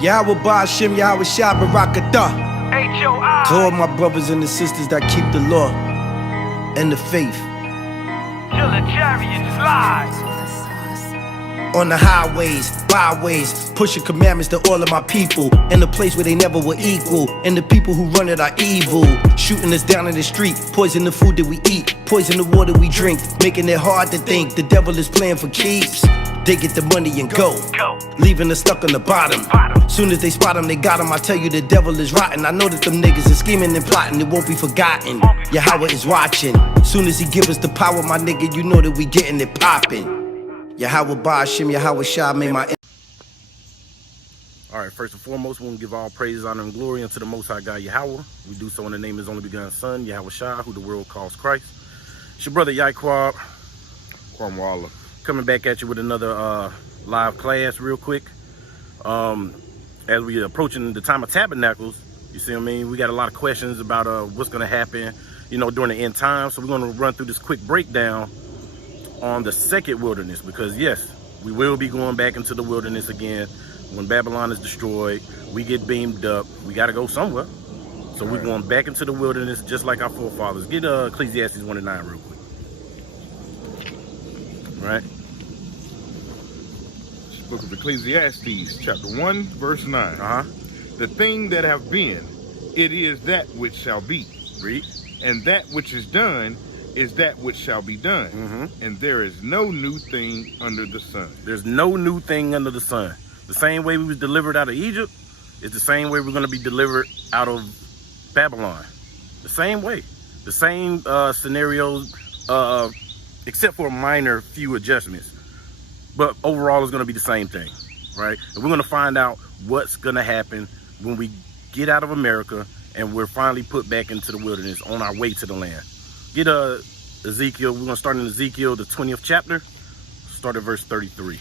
Yahweh Ba'Shem, Yahweh Shah Barakatah. H.O.I. To all my brothers and the sisters that keep the law and the faith. Till the chariots fly. On the highways, byways, pushing commandments to all of my people. In the place where they never were equal. And the people who run it are evil. Shooting us down in the street, poison the food that we eat, poison the water we drink, making it hard to think the devil is playing for keeps. They get the money and go, leaving us stuck on the bottom. Soon as they spot them, they got them. I tell you the devil is rotten. I know that them niggas is scheming and plotting. It won't be forgotten. Yahweh is watching. Soon as he give us the power, my nigga, you know that we getting it popping. Yahweh Ba'Shem, Yahweh Shah, may my... All right, first and foremost, we want to give all praise, honor, and glory unto the Most High God, Yahweh. We do so in the name of His only begotten Son, Yahweh Shah, who the world calls Christ. It's your brother, H.O.I, Kwamwala, coming back at you with another live class real quick. As we approaching the time of tabernacles, you see what I mean? We got a lot of questions about what's going to happen, you know, during the end time. So we're going to run through this quick breakdown on the second wilderness, because yes, we will be going back into the wilderness again. When Babylon is destroyed, we get beamed up. We got to go somewhere. So we're going back into the wilderness just like our forefathers. Get Ecclesiastes 1:9 real quick. Right? Book of Ecclesiastes, chapter 1, verse 9. The thing that have been, it is that which shall be. Read. And that which is done is that which shall be done. And there is no new thing under the sun. There's no new thing under the sun. The same way we was delivered out of Egypt is the same way we're going to be delivered out of Babylon. The same way. The same scenarios, except for a minor few adjustments. But overall, it's going to be the same thing, right? And we're going to find out what's going to happen when we get out of America and we're finally put back into the wilderness on our way to the land. Get Ezekiel. We're going to start in Ezekiel, the 20th chapter. Start at verse 33.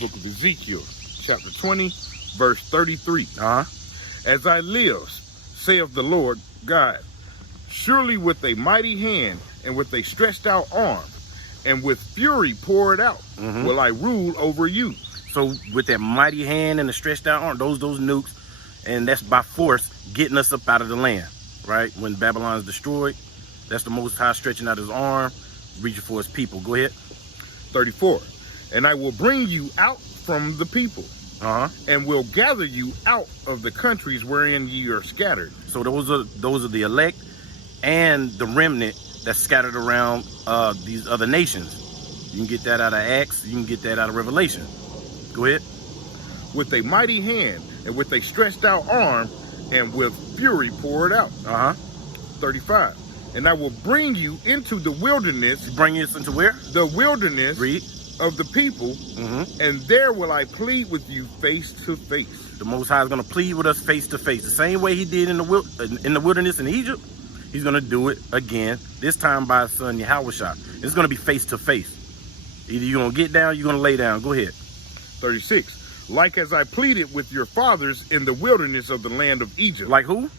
Book of Ezekiel, chapter 20, verse 33. As I live, saith the Lord God, surely with a mighty hand and with a stretched out arm and with fury poured out will I rule over you. So with that mighty hand and the stretched out arm, those nukes, and that's by force getting us up out of the land, right? When Babylon is destroyed, that's the Most High stretching out his arm, reaching for his people. Go ahead. 34. And I will bring you out from the people, and will gather you out of the countries wherein ye are scattered. So those are the elect and the remnant that's scattered around these other nations. You can get that out of Acts. You can get that out of Revelation. Go ahead. With a mighty hand and with a stretched out arm and with fury poured out. 35. And I will bring you into the wilderness. Bring us into where? The wilderness. Read. Of the people, and there will I plead with you face to face. The Most High is going to plead with us face to face. The same way he did in the wilderness in Egypt, he's going to do it again, this time by his son Yahweh Shah. It's going to be face to face. Either you're going to get down, or you're going to lay down. Go ahead. 36. Like as I pleaded with your fathers in the wilderness of the land of Egypt. Like who?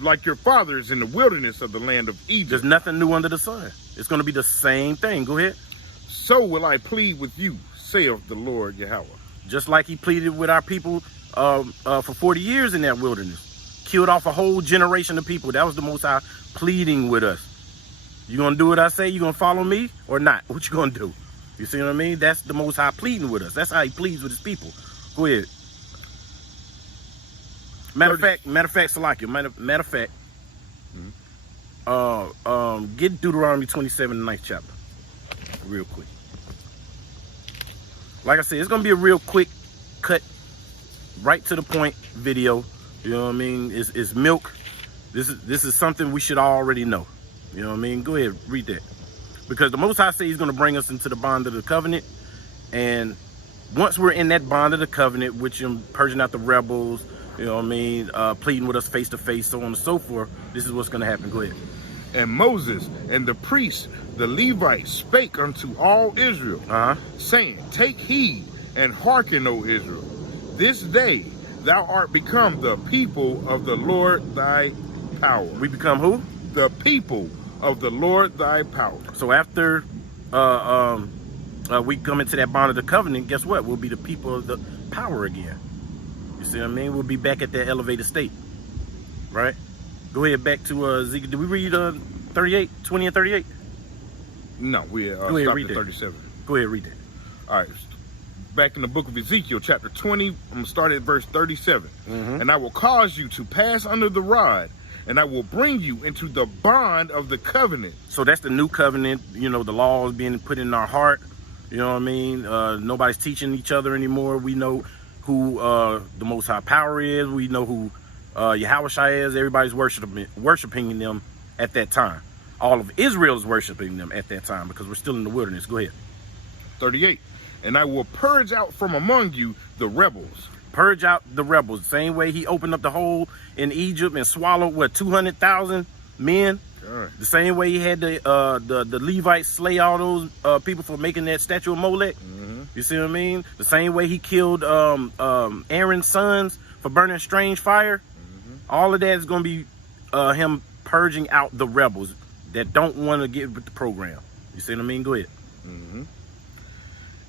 Like your fathers in the wilderness of the land of Egypt. There's nothing new under the sun. It's going to be the same thing. Go ahead. So will I plead with you, saith the Lord Yahweh. Just like he pleaded with our people for 40 years in that wilderness. Killed off a whole generation of people. That was the Most High pleading with us. You going to do what I say? You going to follow me or not? What you going to do? You see what I mean? That's the Most High pleading with us. That's how he pleads with his people. Go ahead. Matter of fact, Salakia, matter of fact, get Deuteronomy 27, the 9th chapter, real quick. Like I said, it's gonna be a real quick cut, right to the point video. You know what I mean? It's milk. This is something we should already know. You know what I mean? Go ahead, read that. Because the Most High says he's gonna bring us into the bond of the covenant, and once we're in that bond of the covenant, which I'm purging out the rebels, you know what I mean, pleading with us face to face, so on and so forth, this is what's gonna happen. Go ahead. And Moses and the priests, the Levites, spake unto all Israel, saying, take heed and hearken, O Israel. This day thou art become the people of the Lord thy power. We become who? The people of the Lord thy power. So after we come into that bond of the covenant, guess what? We'll be the people of the power again. You see what I mean? We'll be back at that elevated state, right? Go ahead, back to Ezekiel. Did we read 38, 20 and 38? No, we Go ahead, stopped read at that. 37. Go ahead, read that. All right. Back in the book of Ezekiel, chapter 20, I'm going to start at verse 37. And I will cause you to pass under the rod, and I will bring you into the bond of the covenant. So that's the new covenant, you know, the laws being put in our heart. You know what I mean? Nobody's teaching each other anymore. We know who the Most High Power is. We know who H.O.I is. Everybody's worshiping them at that time. All of Israel is worshiping them at that time because we're still in the wilderness. Go ahead. 38. And I will purge out from among you the rebels. Purge out the rebels. Same way he opened up the hole in Egypt and swallowed, what, 200,000 men? Right. The same way he had the Levites slay all those people for making that statue of Molech. You see what I mean? The same way he killed Aaron's sons for burning strange fire. All of that is going to be him purging out the rebels that don't want to get with the program. You see what I mean? Go ahead.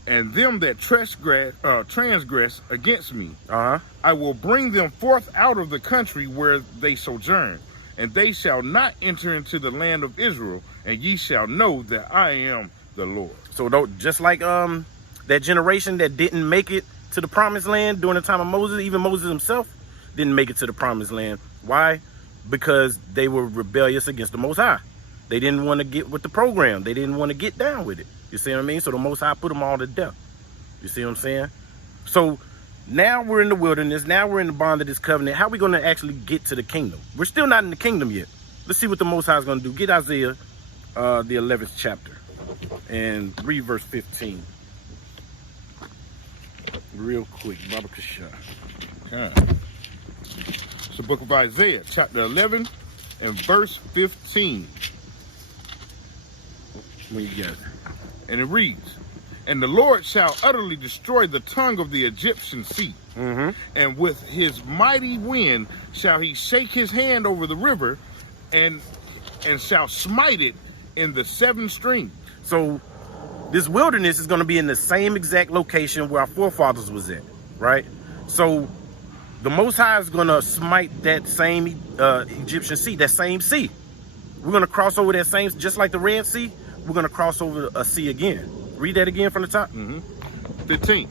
And them that transgress against me, I will bring them forth out of the country where they sojourn, and they shall not enter into the land of Israel, and ye shall know that I am the Lord. So just like that generation that didn't make it to the promised land during the time of Moses, even Moses himself didn't make it to the promised land. Why? Because they were rebellious against the Most High. They didn't want to get with the program. They didn't want to get down with it. You see what I mean? So the Most High put them all to death. You see what I'm saying? So now we're in the wilderness. Now we're in the bond of this covenant. How are we going to actually get to the kingdom? We're still not in the kingdom yet. Let's see what the Most High is going to do. Get Isaiah, the 11th chapter, and read verse 15. Real quick. Baba Kasha. It's the book of Isaiah, chapter 11, and verse 15. When you get it. And it reads, and the Lord shall utterly destroy the tongue of the Egyptian sea, and with his mighty wind shall he shake his hand over the river, and shall smite it in the 7 streams. So this wilderness is going to be in the same exact location where our forefathers was at, right? So the Most High is going to smite that same Egyptian sea, that same sea. We're going to cross over that same, just like the Red Sea, we're going to cross over a sea again. Read that again from the top. 15.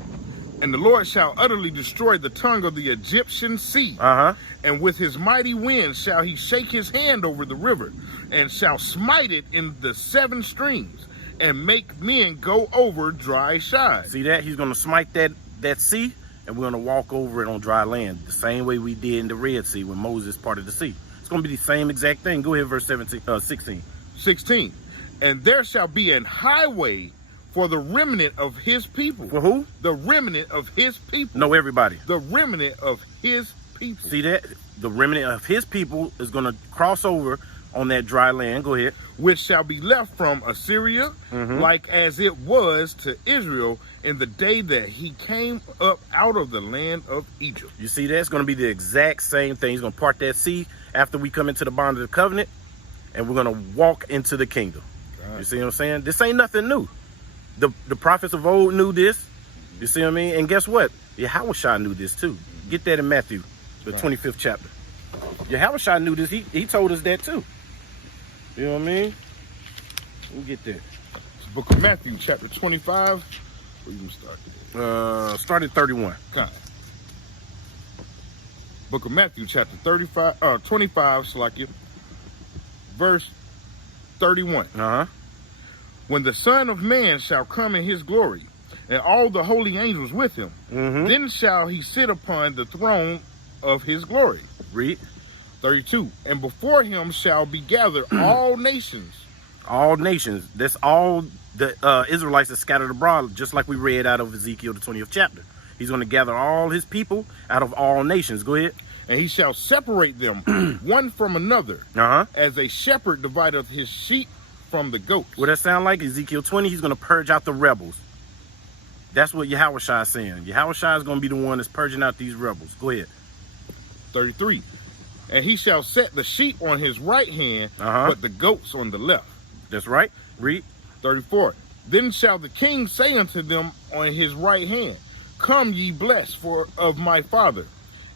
And the Lord shall utterly destroy the tongue of the Egyptian sea. And with his mighty wind shall he shake his hand over the river, and shall smite it in the 7 streams, and make men go over dry shod. See that? He's going to smite that sea, and we're going to walk over it on dry land, the same way we did in the Red Sea when Moses parted the sea. It's going to be the same exact thing. Go ahead, verse 16. 16. And there shall be an highway for the remnant of his people. For who? The remnant of his people. No, everybody. The remnant of his people. See that? The remnant of his people is going to cross over on that dry land. Go ahead. Which shall be left from Assyria, like as it was to Israel in the day that he came up out of the land of Egypt. You see that? It's going to be the exact same thing. He's going to part that sea after we come into the bond of the covenant, and we're going to walk into the kingdom. You see what I'm saying? This ain't nothing new. The prophets of old knew this. You see what I mean? And guess what? H.O.I knew this too. Get that in Matthew, the 25th chapter. H.O.I knew this. He told us that too. You know what I mean? Let me get that. It's the book of Matthew, chapter 25. Where you gonna start? Start at 31. Okay. Book of Matthew, chapter 25, Salakia, verse 31. When the Son of Man shall come in his glory, and all the holy angels with him, then shall he sit upon the throne of his glory. Read. 32. And before him shall be gathered all nations. All nations. That's all the Israelites that scattered abroad, just like we read out of Ezekiel, the 20th chapter. He's going to gather all his people out of all nations. Go ahead. And he shall separate them one from another, as a shepherd divideth his sheep from the goats. What that sound like? Ezekiel 20, he's going to purge out the rebels. That's what H.O.I is saying. H.O.I is going to be the one that's purging out these rebels. Go ahead. 33. And he shall set the sheep on his right hand, but the goats on the left. That's right. Read. 34. Then shall the king say unto them on his right hand, Come ye blessed of my father,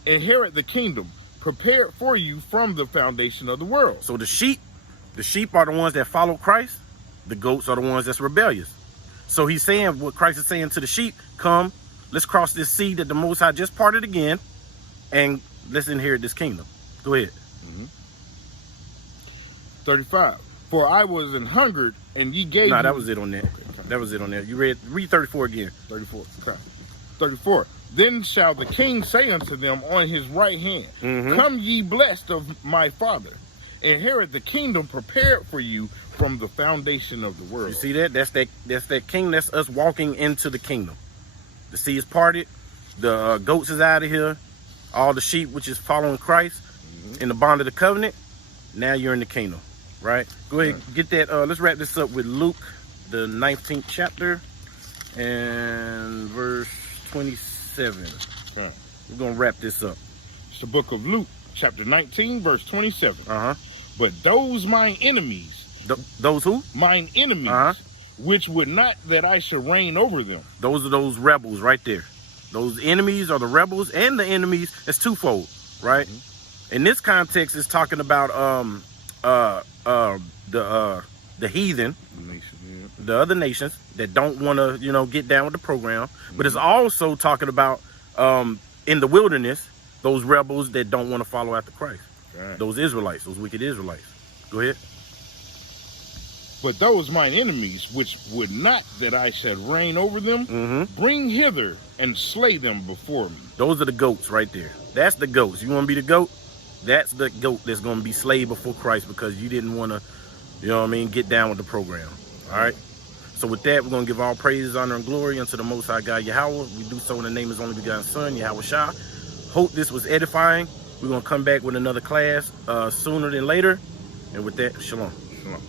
inherit the kingdom, prepared for you from the foundation of the world. So the sheep are the ones that follow Christ. The goats are the ones that's rebellious. So he's saying what Christ is saying to the sheep, come, let's cross this sea that the Most High just parted again, and let's inherit this kingdom. Go ahead. 35. For I was an hungered, and ye gave me... that was it on that. Okay. That was it on that. You read 34 again. 34. Okay. 34. Then shall the king say unto them on his right hand, Come ye blessed of my father, inherit the kingdom prepared for you from the foundation of the world. You see that? That's that king. That's us walking into the kingdom. The sea is parted. The goats is out of here. All the sheep, which is following Christ in the bond of the covenant. Now you're in the kingdom, right? Go ahead, get that. Let's wrap this up with Luke, the 19th chapter, and verse 27. We're going to wrap this up. It's the book of Luke, chapter 19, verse 27. But those mine enemies... Those who? Mine enemies, which would not that I should reign over them. Those are those rebels right there. Those enemies are the rebels, and the enemies is twofold, right? In this context, it's talking about the heathen, the other nations that don't want to, get down with the program. But it's also talking about in the wilderness, those rebels that don't want to follow after Christ. Those Israelites, those wicked Israelites. Go ahead. But those mine enemies, which would not that I should reign over them, bring hither and slay them before me. Those are the goats right there. That's the goats. You want to be the goat? That's the goat that's going to be slayed before Christ because you didn't want to, get down with the program. All right? So with that, we're going to give all praises, honor, and glory unto the Most High God, Yahweh. We do so in the name of His only begotten Son, Yahweh. Hope this was edifying. We're going to come back with another class sooner than later. And with that, shalom. Shalom.